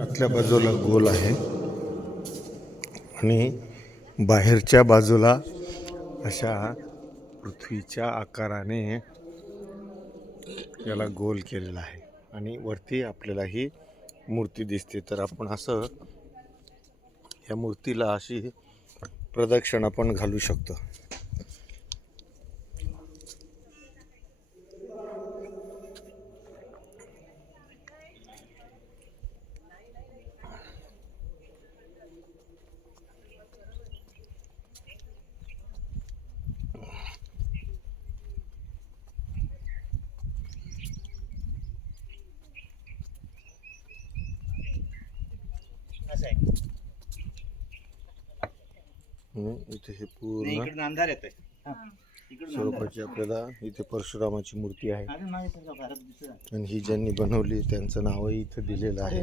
आतल्या बाजूला गोल आहे आणि बाहेरच्या बाजूला अशा पृथ्वीच्या आकाराने याला गोल केलेला आहे आणि वरती आपल्याला ही मूर्ती दिसते. तर आपण असं या मूर्तीला अशी प्रदक्षिणा पण घालू शकतो. इथे हे पूर्ण अंधार येतोय. स्वरूपाची आपल्याला इथे परशुरामाची मूर्ती आहे आणि ही ज्यांनी बनवली त्यांचं नावही इथे दिलेलं आहे.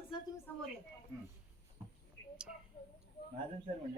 सर तुम्ही समोर या.